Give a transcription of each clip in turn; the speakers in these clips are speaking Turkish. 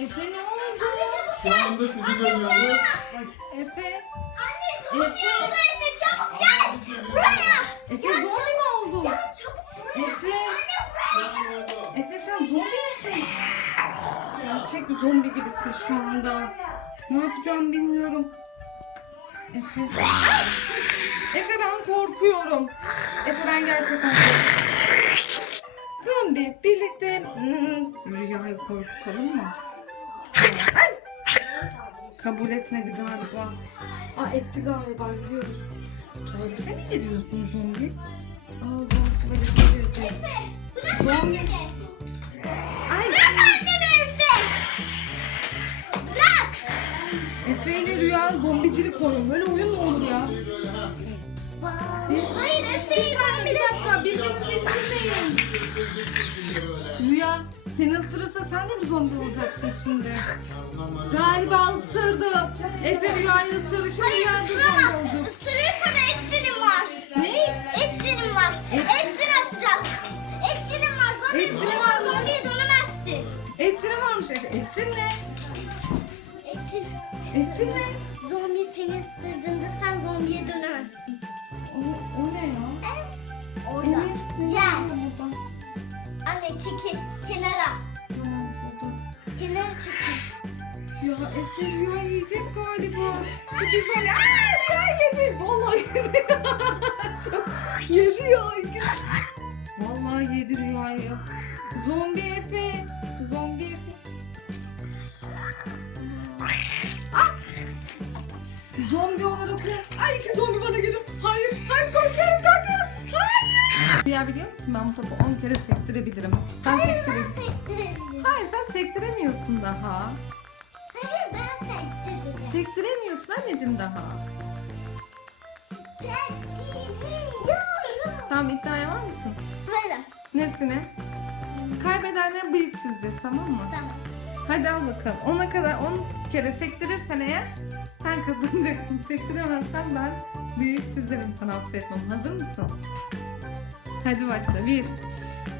Efe ne oldu? Şu anda sizi görüyoruz. Efe. Anne zombi Efe. oldu Efe çabuk gel. Buraya. Efe zombi mi oldu? Gel çabuk buraya. Efe. Anne buraya. Efe sen zombi misin? Gerçek bir zombi gibisin şu anda. Ne yapacağım bilmiyorum. Efe. Efe ben korkuyorum. Efe ben gerçekten korkuyorum. Zombi birlikte hmm, rüyayı korkutalım mı? Kabul etmedi galiba. Aa etti galiba gidiyoruz. Tuvalete mi giriyorsun zombi? Aa zombi tuvalete girecek. Bırak Zombi. Ay Bırak annemi Efe. Bırak. Efe ile Rüya zombicilik oynuyor. Böyle oyun mu olur ya? Hayır Efe'yi ben Bir dakika birbirinizi dinleyin. Rüya seni ısırırsa sen de mi zombi olacaksın şimdi? Galiba ısırdı. Efe Rüya'yı ısırdı. Şimdi Rüya da zombi Isıramaz. oldu. Isırırsan etçinim var. Ne? Etçinim var. Et- Etçin atacağız. Etçinim var. Zombi ısırırsan var mı? zombiye dönemezsin. Etçin varmış Efe. Etçin ne? Etçin. Etçin ne? Zombi seni ısırdığında sen zombiye dönemezsin. O, o ne ya? Orada. Gel. Anne çekil. Kenara. Kenara çekil. Ya Efe Rüya yiyecek galiba. Bir zombi. Aaa Rüya yedi. Vallahi yedi. Yedi ya. Vallahi yedi Rüya'yı. Zombi Efe. Zombi Efe. Ah! Zombi olarak uyan. Ay iki zombi bana geliyor. Hayır. Hayır korkuyorum korkuyorum. Hayır. Rüya biliyor musun ben bu topu 10 kere sektirebilirim. Sen sektirebilirsin. Sektirelim. Hayır sen sektiremiyorsun daha. Hayır ben sektirelim. Sektiremiyorsun anneciğim daha. Sektiriyorum. Tamam iddiaya var mısın? Varım. Nesine? Kaybedenle bıyık çizeceğiz tamam mı? Tamam. Hadi al bakalım. Ona kadar 10 kere sektirirsen eğer sen kazanacaksın. Sektiremezsen ben bıyık çizerim sana affetmem. Hazır mısın? Hadi başla. Bir.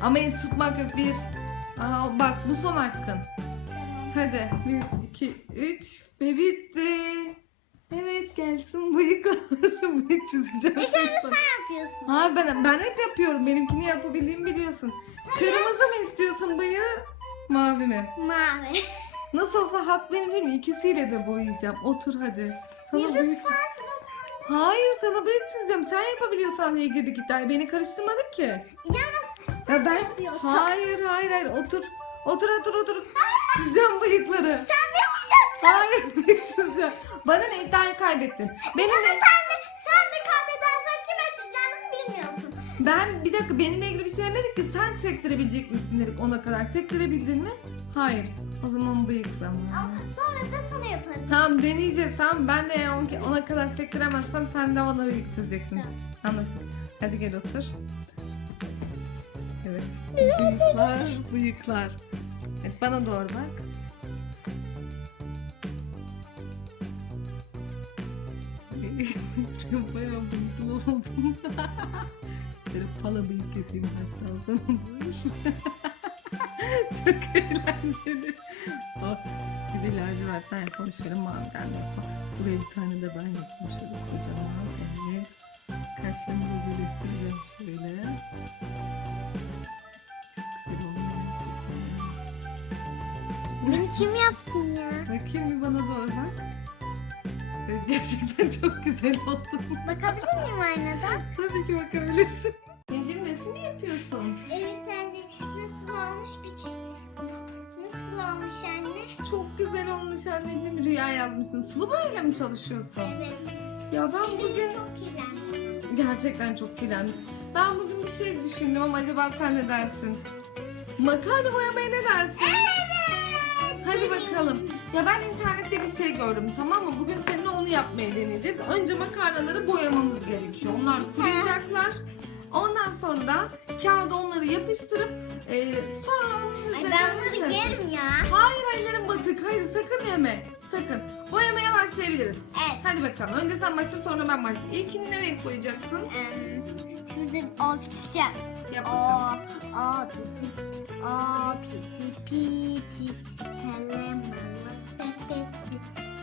Ama tutmak yok. Bir. Aa, bak bu son hakkın. Hadi. Bir, iki, üç. Ve bitti. Evet gelsin bıyık. bıyık çizeceğim. İlk önce sen yapıyorsun. Hayır ben, ben hep yapıyorum. Benimkini yapabildiğimi biliyorsun. Kırmızı mı istiyorsun bıyığı? Mavi mi? Mavi. Nasıl olsa hak benim değil mi? İkisiyle de boyayacağım. Otur hadi. Sana Lütfen bıyık... sen. Hayır sana çizeceğim. Sen yapabiliyorsan niye girdik iddiaya? Beni karıştırmadık ki. Yalnız Ya ben... yapıyorsun. Hayır hayır hayır otur. Otur otur otur. Çizeceğim bıyıkları. sen ne yapacaksın? Hayır bıyık çizeceğim. Bana ne iddiayı kaybettin. Benim Ama de... sen de, sen de kaybedersen kim açacağını bilmiyorsun. Ben bir dakika benimle ilgili bir şey demedik ki sen sektirebilecek misin dedik ona kadar. Sektirebildin mi? Hayır. O zaman bıyık zamanı. Ama sonra da sana yaparız. Tamam deneyeceğiz tamam. Ben de eğer on- ona kadar sektiremezsem sen de bana bıyık çizeceksin. Tamam. Anlaşıldı. Hadi gel otur. Evet. Bıyıklar, bıyıklar. Evet bana doğru bak. Çok bayağı bıyıklı oldum. Böyle pala bıyık yapayım hatta sana buyur. Çok eğlenceli. Oh, bir de lacivertten yapalım şöyle maviden de yapalım. Buraya bir tane de ben yapayım şöyle kocaman. Evet. Kaşlarımı da birleştireceğim şöyle. Çok güzel oldu. Beni kim yaptın ya? Bakayım bir bana doğru bak. Evet, gerçekten çok güzel oldun. Bakabilir miyim aynadan? Tabii ki bakabilirsin. Yediğim resim mi yapıyorsun? Evet olmuş anne? Çok güzel olmuş anneciğim. Rüya yazmışsın. Sulu boyayla mı çalışıyorsun? Evet. Ya ben Elim bugün çok kirlendi. gerçekten çok kirlenmiş. Ben bugün bir şey düşündüm ama acaba sen ne dersin? Makarna boyamaya ne dersin? Evet. Hadi bakalım. Ya ben internette bir şey gördüm tamam mı? Bugün seninle onu yapmaya deneyeceğiz. Önce makarnaları boyamamız gerekiyor. Onlar kuruyacaklar. Ondan sonra da kağıda onları yapıştırıp çizeceğiz. yerim ya. Hayır ellerim batık. Hayır sakın yeme. sakın. Boyamaya başlayabiliriz. Evet. Hadi bakalım. Önce sen başla sonra ben başlayayım. İlkini ne renk boyayacaksın? Em, Şimdi o pişeceğim. Yap O, bakalım. o piti, o piti piti, telemalı sepeti,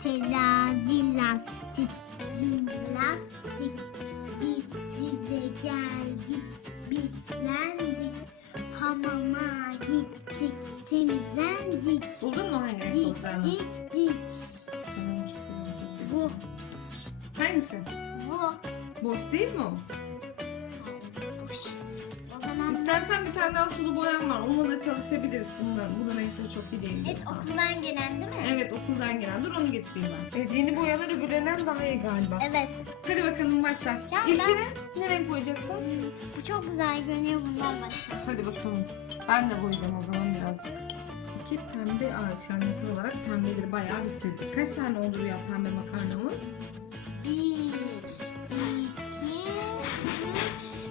terazi lastik, jimnastik. Dik dik. Bu, Hangisi? bu. Boş değil mi o? O zaman İstersen bir tane daha sulu boyam var. Onunla da çalışabiliriz. Bundan, bu renkleri çok iyi değil. evet diyorsan. okuldan gelen değil mi? Evet okuldan gelen. Dur onu getireyim ben. Evet yeni boyalar öbürlerinden daha iyi galiba. Evet. Hadi bakalım başla. Ya İlkini ne renk boyayacaksın? Bu çok güzel görünüyor bundan başlayalım. Hadi bakalım. Ben de boyayacağım o zaman birazcık. İki pembe ağaçhanlıklı olarak pembeleri bayağı bitirdik. Kaç tane oldu ya pembe makarnamız? Bir, iki, üç,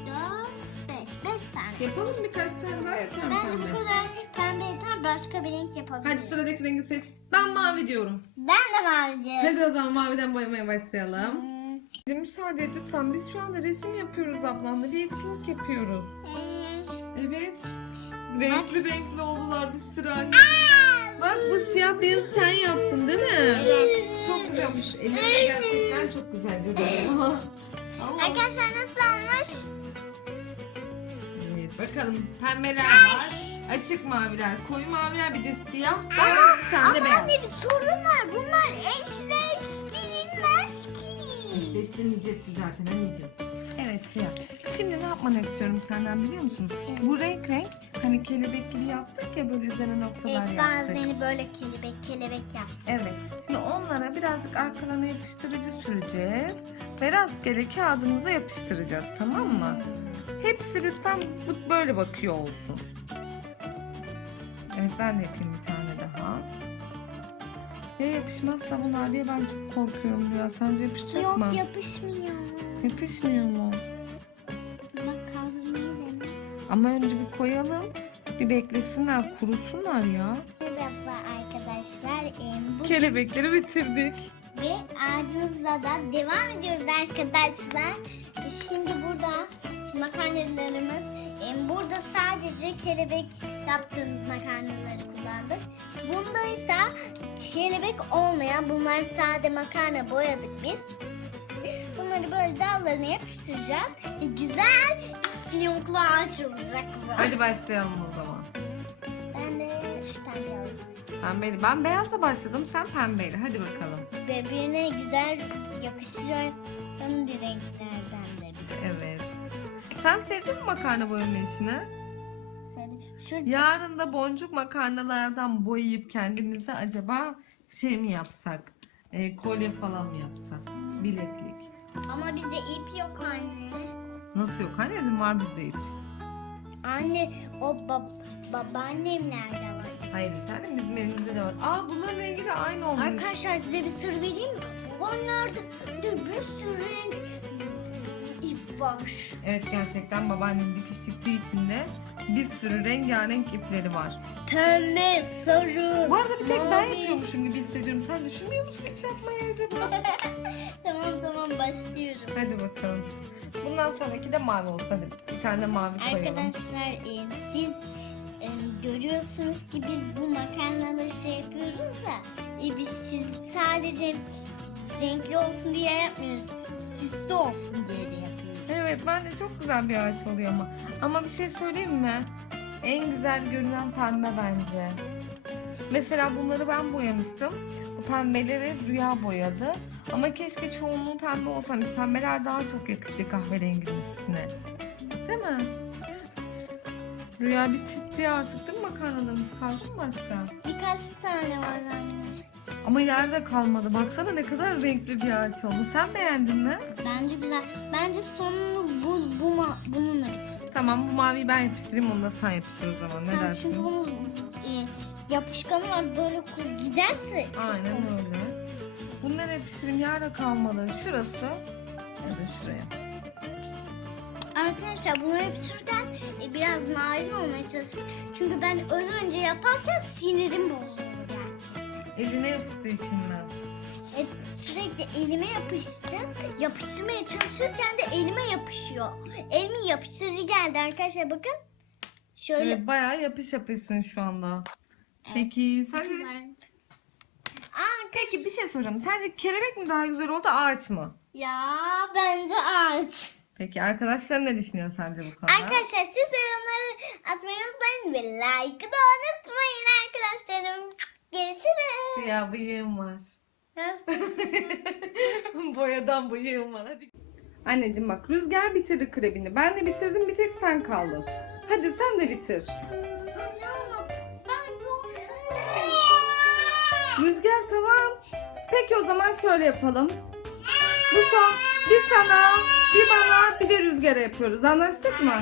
dört, beş. Beş tane. Yapalım birkaç tane daha yeter mi Ben bu pembe? kadar pembe yeter başka bir renk yapabilirim. Hadi sıradaki rengi seç. Ben mavi diyorum. Ben de mavici. Hadi o zaman maviden boyamaya başlayalım. Hmm, Bize müsaade et lütfen. Biz şu anda resim yapıyoruz ablamla. Bir etkinlik yapıyoruz. hmm. Evet. Renkli renkli oldular bir sıra. Bak bu siyah beyaz sen yaptın değil mi? Evet. Çok güzel olmuş. Elleri gerçekten çok güzel görünüyor. Ama Arkadaşlar nasıl olmuş? evet, bakalım pembeler var. Açık maviler, koyu maviler bir de siyah. Bir tane de Ama beyaz. anne bir sorun var. Bunlar eşleştirilmez ki. Eşleştirmeyeceğiz ki zaten anneciğim. Evet siyah. Şimdi ne yapmanı istiyorum senden biliyor musun? Evet. Bu renk renk hani kelebek gibi yaptık ya böyle üzerine noktalar Evet yaptık. bazılarını böyle kelebek kelebek yap. Evet. Şimdi onlara birazcık arkalarına yapıştırıcı süreceğiz. Ve rastgele kağıdımıza yapıştıracağız tamam mı? Hepsi lütfen bu- böyle bakıyor olsun. Evet ben de yapayım bir tane daha. Ya yapışmazsa bunlar diye ben çok korkuyorum ya. Sence yapışacak Yok mı? yapışmıyor. Yapışmıyor mu? Ama önce bir koyalım. Bir beklesinler, kurusunlar ya. Merhaba arkadaşlar. Em, Bu Kelebekleri bitirdik. ve ağacımızla da devam ediyoruz arkadaşlar. E, Şimdi burada makarnalarımız. em, Burada sadece kelebek yaptığımız makarnaları kullandık. Bunda ise kelebek olmayan bunlar sade makarna boyadık biz. Bunları böyle dallarına yapıştıracağız. Ve güzel fiyonklu ağaç olacak bu. Hadi başlayalım o zaman. Ben de şu pembe alayım. Pembeyle. Ben beyazla başladım. Sen pembeyle. Hadi bakalım. birbirine güzel yakışan renklerden de bir. Evet. Sen sevdin mi makarna boyama işini? Sevdim. Şu Yarın da boncuk makarnalardan boyayıp kendimize acaba şey mi yapsak? E, kolye falan mı yapsak? Bileklik. ama bizde ip yok anne. Nasıl yok? Anneciğim var bizde ip. Anne o bab babaannemlerde var. Hayır bir tane bizim evimizde de var. Aa bunların rengi de aynı olmuş. Arkadaşlar size bir sır vereyim mi? Babaannelerde de bir sürü renk ip var. Evet gerçekten babaannem dikiş diktiği için de bir sürü rengarenk ipleri var. Pembe, sarı. Bu arada bir tek ben mavi. yapıyormuşum gibi hissediyorum. Sen düşünmüyor musun hiç yapmayı acaba? tamam tamam başlıyorum. Hadi bakalım. Bundan sonraki de mavi olsun. Hadi bir tane mavi koyalım. Arkadaşlar e, siz e, görüyorsunuz ki biz bu makarnaları şey yapıyoruz da e, biz siz sadece renkli olsun diye yapmıyoruz. Süslü olsun diye de yapıyoruz. Evet bence çok güzel bir ağaç oluyor ama. Ama bir şey söyleyeyim mi? En güzel görünen pembe bence. Mesela bunları ben boyamıştım. Bu pembeleri Rüya boyadı. Ama keşke çoğunluğu pembe olsaymış. Pembeler daha çok yakıştı kahverenginin üstüne. Değil mi? Rüya bir titriyor artık değil mi makarnalarımız? Kaldı mı başka? Birkaç tane var anne. Ama yerde kalmadı. Baksana ne kadar renkli bir ağaç oldu. Sen beğendin mi? Bence güzel. Bence sonunu bu, bu ma- bununla bitir. Tamam bu maviyi ben yapıştırayım onu da sen yapıştır o zaman. Ne Tamam, dersin? Çünkü bunun e, yapışkanı var böyle kur giderse. Aynen öyle. Bunları yapıştırayım yara kalmadı. Şurası. Ya da şuraya. Arkadaşlar bunları yapıştırırken e, biraz narin olmaya çalışın. Çünkü ben az önce yaparken sinirim bozuldu gerçekten. Eline yapıştığı için mi? Evet, sürekli elime yapıştı. Yapıştırmaya çalışırken de elime yapışıyor. Elimin yapıştırıcı geldi arkadaşlar bakın. Şöyle. Evet bayağı yapış yapışsın şu anda. Peki sence Aa, Peki bir şey soracağım. Sence kelebek mi daha güzel oldu ağaç mı? ya bence ağaç. Peki arkadaşlar ne düşünüyor sence bu konuda? Arkadaşlar siz de yorumları atmayı unutmayın ve like'ı da unutmayın arkadaşlarım. Görüşürüz. Ya bıyığım var. Boyadan bıyığım var. Hadi. Anneciğim bak Rüzgar bitirdi krebini. Ben de bitirdim bir tek sen kaldın. Hadi sen de bitir. Rüzgar. Peki o zaman şöyle yapalım. Bu son bir sana, bir bana, bir de Rüzgar'a yapıyoruz. Anlaştık mı?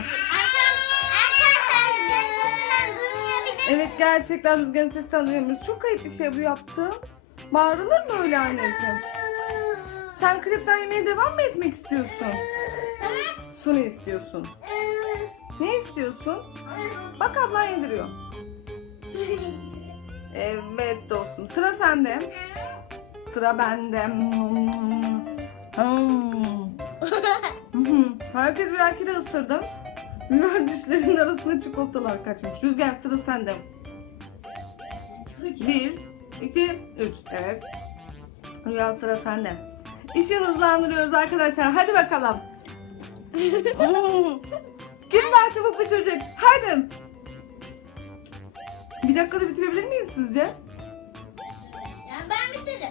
Evet gerçekten Rüzgar'ın sesinden duyuyoruz. Çok ayıp bir şey bu yaptığın. Bağırılır mı öyle anneciğim? Sen krepten yemeye devam mı etmek istiyorsun? Su ne istiyorsun? Ne istiyorsun? Bak ablan yediriyor. Evet dostum. Sıra sende. Sıra bende. Hmm. Herkes birer kere ısırdı. Rüya dişlerinin arasında çikolatalar kaçmış. Rüzgar sıra sende. Bir, iki, üç. Evet. Rüya sıra sende. İşi hızlandırıyoruz arkadaşlar. Hadi bakalım. Kim daha çabuk bitirecek? Hadi. Bir dakikada bitirebilir miyiz sizce? Ya ben bitiririm.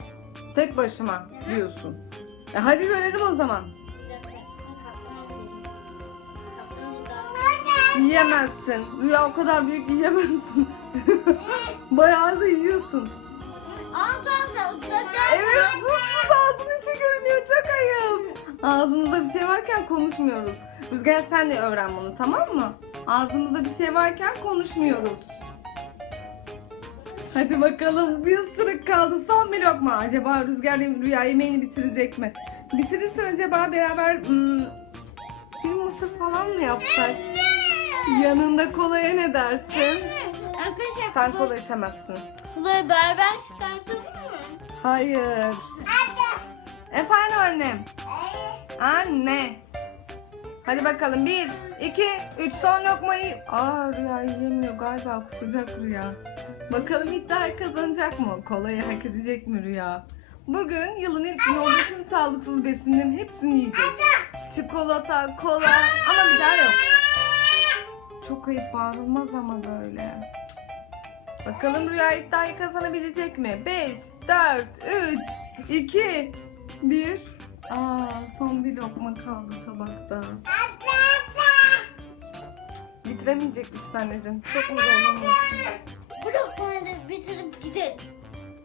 Tek başıma diyorsun. E hadi görelim o zaman. Yiyemezsin. Rüya o kadar büyük yiyemezsin. Bayağı da yiyorsun. Evet sus sus ağzının içi görünüyor çok ayıp. Ağzımızda bir şey varken konuşmuyoruz. Rüzgar sen de öğren bunu tamam mı? Ağzımızda bir şey varken konuşmuyoruz. Hadi bakalım bir ısırık kaldı son bir lokma. Acaba Rüzgar Rüya yemeğini bitirecek mi? Bitirirsen acaba beraber hmm, bir mısır falan mı yapsak? Yanında kolaya ne dersin? Arkadaşlar Sen kola içemezsin. suları beraber çıkartalım mı? Hayır. Efendim annem. Anne. Hadi bakalım. Bir, iki, üç son lokmayı. Aa Rüya yiyemiyor galiba kusacak Rüya. Bakalım iddiayı kazanacak mı? Kolayı hak edecek mi Rüya? Bugün yılın ilk günü olduğu için sağlıksız besinlerin hepsini yiyeceğiz. Çikolata, kola ama bir daha yok. Çok ayıp bağırılmaz ama böyle. Bakalım Rüya iddiayı kazanabilecek mi? 5, 4, 3, 2, 1. Aa son bir lokma kaldı tabakta. Bitiremeyecek misin anneciğim? Çok mu zorlanıyorsun? bu lokmayı bitirip gidelim.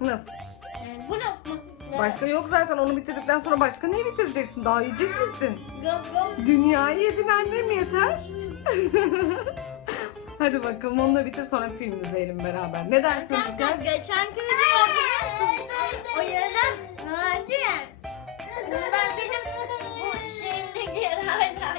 Nasıl? Ee, bu lokmayı... Başka yok zaten onu bitirdikten sonra başka neyi bitireceksin? Daha yiyecek misin? Yok yok. Dünyayı yedin annem yeter. Hadi bakalım onu da bitir sonra film izleyelim beraber. Ne dersin Sen geçen gün o yarım vardı ya. Bunlar benim bu şeyimde geri hala.